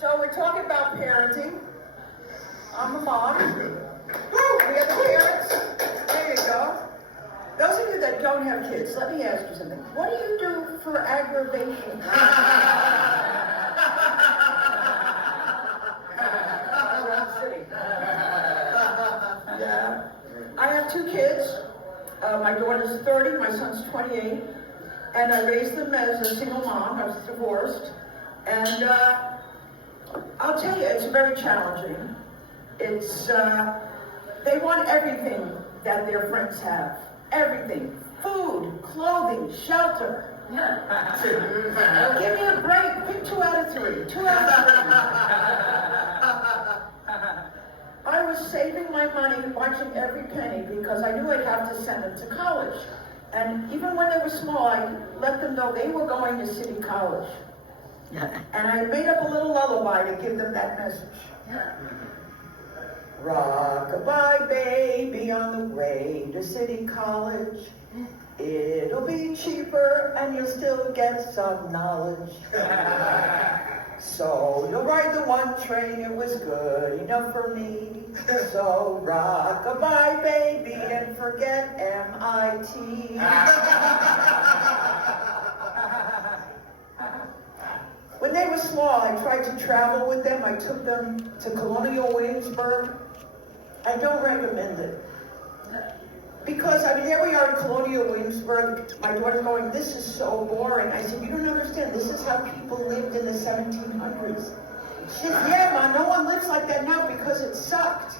So we're talking about parenting. I'm a mom. We have parents. There you go. Those of you that don't have kids, let me ask you something. What do you do for aggravation? Yeah. I have two kids. My daughter's 30, my son's 28. And I raised them as a single mom. I was divorced. And I'll tell you, it's very challenging. It's, they want everything that their friends have. Everything. Food, clothing, shelter. Give me a break. Pick 2 out of 3. 2 out of 3. I was saving my money, watching every penny, because I knew I'd have to send them to college. And even when they were small, I let them know they were going to City College. And I made up a little lullaby to give them that message. Rock-a-bye, baby, on the way to City College. It'll be cheaper and you'll still get some knowledge. So you'll ride the one train, it was good enough for me. So rock-a-bye, baby, and forget MIT. When they were small, I tried to travel with them. I took them to Colonial Williamsburg. I don't recommend it. Because, I mean, here we are in Colonial Williamsburg. My daughter's going, this is so boring. I said, you don't understand. This is how people lived in the 1700s. She said, yeah, Mom, no one lives like that now because it sucked.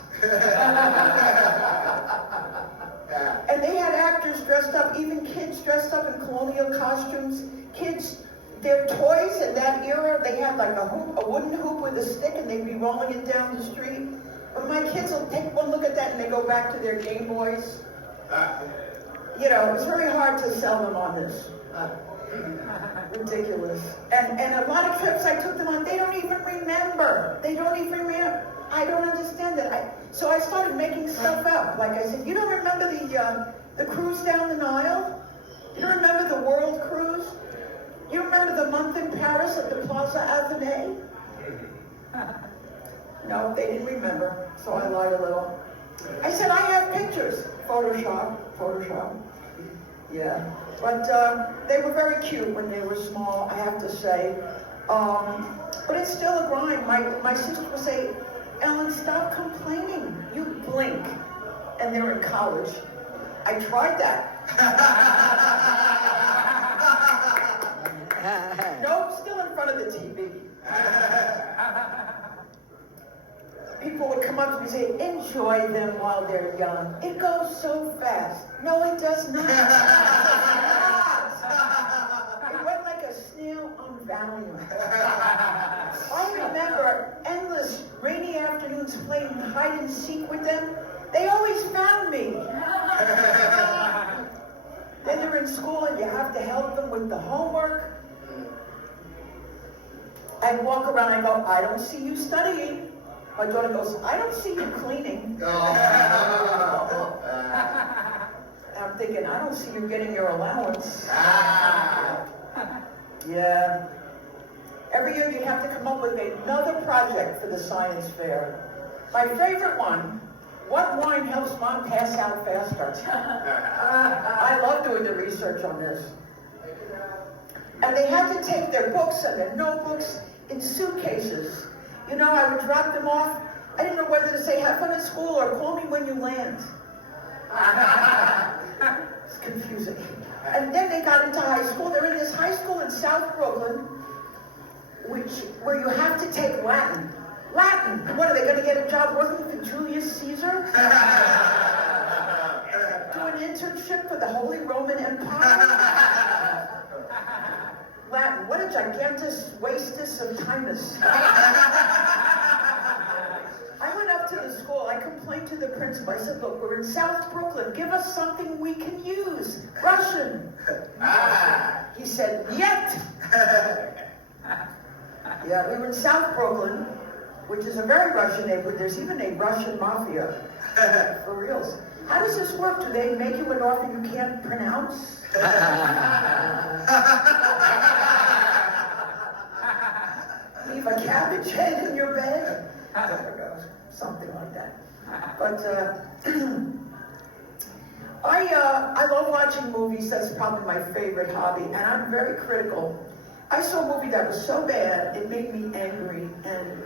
And they had actors dressed up, even kids dressed up in colonial costumes. Kids, their toys in that era, they had like a wooden hoop with a stick and they'd be rolling it down the street. But my kids will take one look at that and they go back to their Game Boys. You know, it's very hard to sell them on this. Ridiculous. And a lot of trips I took them on, they don't even remember. They don't even remember. I don't understand that. So I started making stuff up. Like I said, you don't remember the cruise down the Nile? You don't remember the world cruise? You remember the month in Paris at the Plaza Athénée? No, they didn't remember, so I lied a little. I said, I have pictures. Photoshop. Yeah. But they were very cute when they were small, I have to say. But it's still a grind. My sister would say, Ellen, stop complaining. You blink. And they're in college. I tried that. Nope, still in front of the TV. People would come up to me and say, enjoy them while they're young. It goes so fast. No, it does not. It went like a snail on Valium. I remember endless rainy afternoons playing hide and seek with them. They always found me. Then they're in school and you have to help them with the homework. I walk around and I go, I don't see you studying. My daughter goes, I don't see you cleaning. I'm thinking, I don't see you getting your allowance. Yeah. Every year you have to come up with another project for the science fair. My favorite one, what wine helps Mom pass out faster? I love doing the research on this. And they had to take their books and their notebooks in suitcases. You know, I would drop them off. I didn't know whether to say, have fun at school or call me when you land. It's confusing. And then they got into high school. They're in this high school in South Brooklyn, where you have to take Latin. Latin! What, are they going to get a job working for Julius Caesar? Do an internship for the Holy Roman Empire? Latin, what a gigantus wastus of timus. I went up to the school, I complained to the principal, I said, look, we're in South Brooklyn, give us something we can use. Russian. He said, yet. Yeah, we were in South Brooklyn, which is a very Russian neighborhood. There's even a Russian mafia, for reals. How does this work? Do they make you an offer you can't pronounce? leave a cabbage head in your bed? There goes. Something like that. But I love watching movies. That's probably my favorite hobby, and I'm very critical. I saw a movie that was so bad it made me angry. And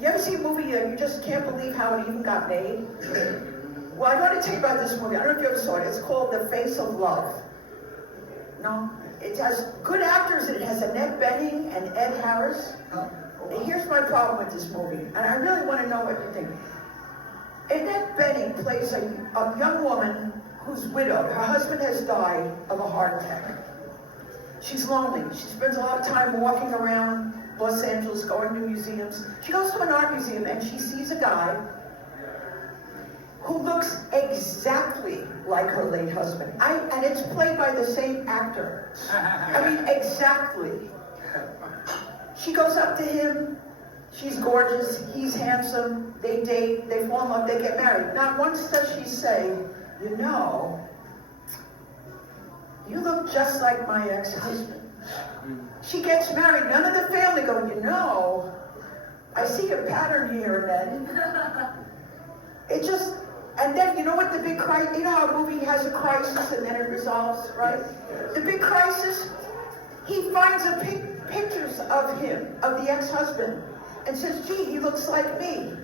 you ever see a movie that you just can't believe how it even got made? Well, I want to tell you about this movie. I don't know if you ever saw it. It's called The Face of Love. No, it has good actors. It has Annette Bening and Ed Harris. And here's my problem with this movie, and I really want to know what you think. Annette Bening plays a young woman who's widowed. Her husband has died of a heart attack. She's lonely. She spends a lot of time walking around Los Angeles, going to museums. She goes to an art museum and she sees a guy who looks exactly like her late husband. And it's played by the same actor. I mean, exactly. She goes up to him. She's gorgeous. He's handsome. They date. They fall in love. They get married. Not once does she say, you know, you look just like my ex-husband. She gets married. None of the family go, you know, I see a pattern here and then. It just, and then you know what the big crisis, you know how a movie has a crisis and then it resolves, right? The big crisis, he finds pictures of him, of the ex-husband, and says, gee, he looks like me.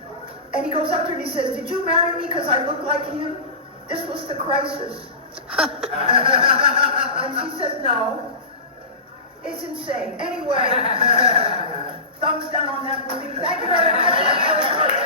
And he goes up to her and he says, did you marry me because I look like him? This was the crisis. And she says, no. It's insane. Anyway, thumbs down on that movie. Thank you very much.